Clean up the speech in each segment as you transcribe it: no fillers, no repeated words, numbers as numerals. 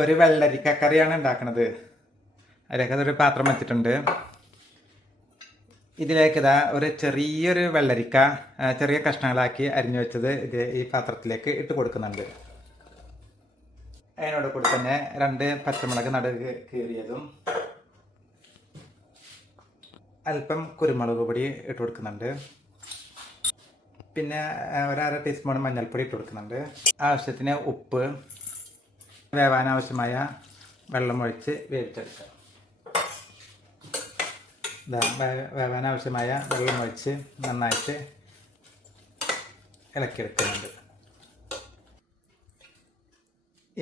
ഒരു വെള്ളരിക്ക കറിയാണ് ഉണ്ടാക്കുന്നത്. അതിലേക്ക് ഒരു പാത്രം വെച്ചിട്ടുണ്ട്. ഇതിലേക്ക് ഇതാ ഒരു ചെറിയൊരു വെള്ളരിക്ക ചെറിയ കഷ്ണങ്ങളാക്കി അരിഞ്ഞു വെച്ചത് ഈ പാത്രത്തിലേക്ക് ഇട്ട് കൊടുക്കുന്നുണ്ട്. അതിനോട് കൂടി തന്നെ 2 പച്ചമുളക് നടുക്ക് കീറിയതും അല്പം കുരുമുളക് പൊടി ഇട്ട് കൊടുക്കുന്നുണ്ട്. പിന്നെ 1/2 ടീസ്പൂൺ മഞ്ഞൾപ്പൊടി ഇട്ട് കൊടുക്കുന്നുണ്ട്. ആവശ്യത്തിന് ഉപ്പ്, വേവാനാവശ്യമായ വെള്ളം ഒഴിച്ച് വേവിച്ചെടുക്കുക. വേവാനാവശ്യമായ വെള്ളം ഒഴിച്ച് നന്നായിട്ട് ഇളക്കിയെടുക്കുന്നുണ്ട്.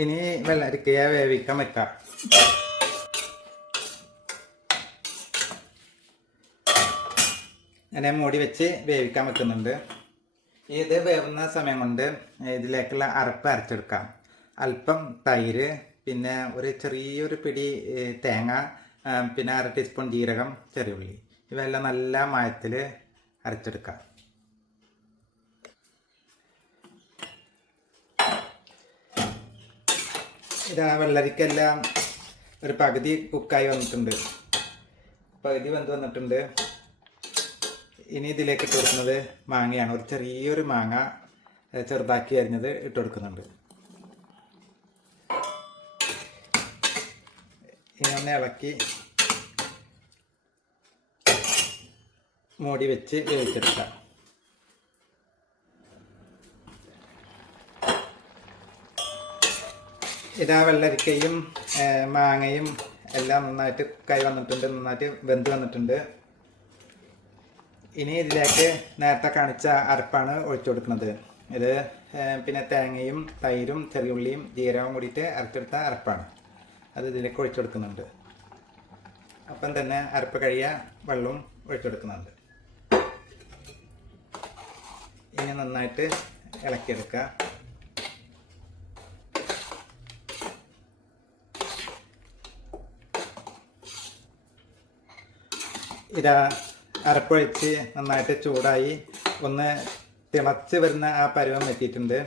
ഇനി വെള്ളരിക്കയെ വേവിക്കാൻ വെക്കാം. അങ്ങനെ മൂടി വെച്ച് വേവിക്കാൻ വെക്കുന്നുണ്ട്. ഇത് വേവുന്ന സമയം കൊണ്ട് ഇതിലേക്കുള്ള അരപ്പ് അരച്ചെടുക്കാം. അല്പം തൈര്, പിന്നെ ഒരു ചെറിയൊരു പിടി തേങ്ങ, പിന്നെ 1/2 ടീസ്പൂൺ ജീരകം, ചെറിയുള്ളി, ഇവയെല്ലാം നല്ല മയത്തിൽ അരച്ചെടുക്കാം. ഇതാ വെള്ളരിക്കെല്ലാം ഒരു പകുതി കുക്കായി വന്നിട്ടുണ്ട്, പകുതി വെന്ത് വന്നിട്ടുണ്ട്. ഇനി ഇതിലേക്ക് ഇട്ട് കൊടുക്കുന്നത് മാങ്ങയാണ്. ഒരു ചെറിയൊരു മാങ്ങ ചെറുതാക്കി അരിഞ്ഞത് ഇട്ട് കൊടുക്കുന്നുണ്ട്. ഇനി ഒന്ന് ഇളക്കി മൂടി വെച്ച് വേവിച്ചെടുക്കാം. ഇതാ വെള്ളരിക്കയും മാങ്ങയും എല്ലാം നന്നായിട്ട് കുക്കായി വന്നിട്ടുണ്ട്, നന്നായിട്ട് വെന്ത് വന്നിട്ടുണ്ട്. ഇനി ഇതിലേക്ക് നേരത്തെ കാണിച്ച അരപ്പാണ് ഒഴിച്ചു കൊടുക്കുന്നത്. ഇത് പിന്നെ തേങ്ങയും തൈരും ചെറിയുള്ളിയും ജീരകവും കൂടിയിട്ട് അരച്ചെടുത്ത അരപ്പാണ്. അത് ഇതിലേക്ക് ഒഴിച്ചു കൊടുക്കുന്നുണ്ട്. അപ്പം തന്നെ അരപ്പ് കഴിയ വെള്ളവും ഒഴിച്ചു കൊടുക്കുന്നുണ്ട്. ഇനി നന്നായിട്ട് ഇളക്കിയെടുക്കുക. ഇതാ അരപ്പൊഴിച്ച് നന്നായിട്ട് ചൂടായി ഒന്ന് തിളച്ച് വരുന്ന ആ പരുവം എത്തിയിട്ടുണ്ട്.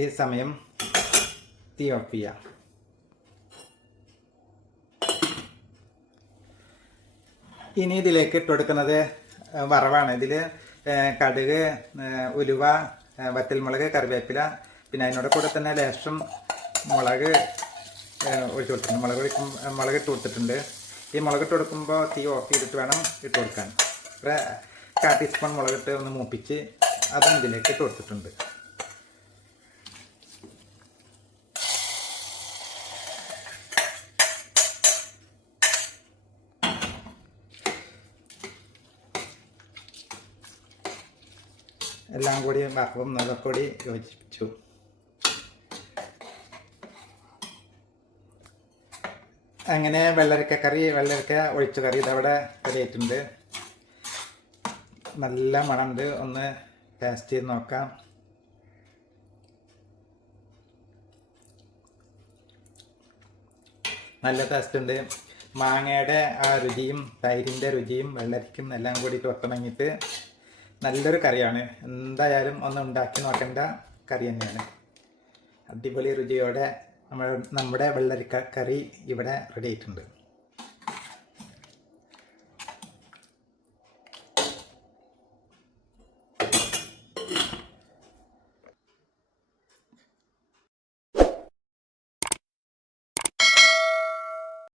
ഈ സമയം തീ ഓഫ് ചെയ്യാം. ഇനി ഇതിലേക്ക് ഇട്ട് കൊടുക്കുന്നത് വറവാണ്. ഇതിൽ കടുക്, ഉലുവ, വറ്റൽമുളക്, കറിവേപ്പില, പിന്നെ അതിനോട് കൂടെ തന്നെ ലേശം മുളക് ഒഴിച്ച് കൊടുത്തിട്ടുണ്ട്. മുളക് ഇട്ട് കൊടുത്തിട്ടുണ്ട്. ഈ മുളകിട്ട് കൊടുക്കുമ്പോൾ തീ ഓഫ് ചെയ്തിട്ട് വേണം ഇട്ട് കൊടുക്കാൻ. 1/4 ടീസ്പൂൺ മുളകിട്ട് ഒന്ന് മൂപ്പിച്ച് അതും ഇതിലേക്ക് ഇട്ട് കൊടുത്തിട്ടുണ്ട്. എല്ലാം കൂടി വറവും മുളകുപൊടി യോജിപ്പിച്ചു. അങ്ങനെ വെള്ളരിക്ക ഒഴിച്ച കറി ഇതവിടെ റെഡിയായിട്ടുണ്ട്. നല്ല മണമുണ്ട്. ഒന്ന് ടേസ്റ്റ് ചെയ്ത് നോക്കാം. നല്ല ടേസ്റ്റ് ഉണ്ട്. മാങ്ങയുടെ ആ രുചിയും തൈരിൻ്റെ രുചിയും വെള്ളരിക്കും എല്ലാം കൂടി ഒത്തിണങ്ങിയിട്ട് നല്ലൊരു കറിയാണ്. എന്തായാലും ഒന്ന് ഉണ്ടാക്കി നോക്കേണ്ട കറി തന്നെയാണ്. അടിപൊളി രുചിയോടെ നമ്മുടെ വെള്ളരിക്ക കറി ഇവിടെ റെഡി ആയിട്ടുണ്ട്.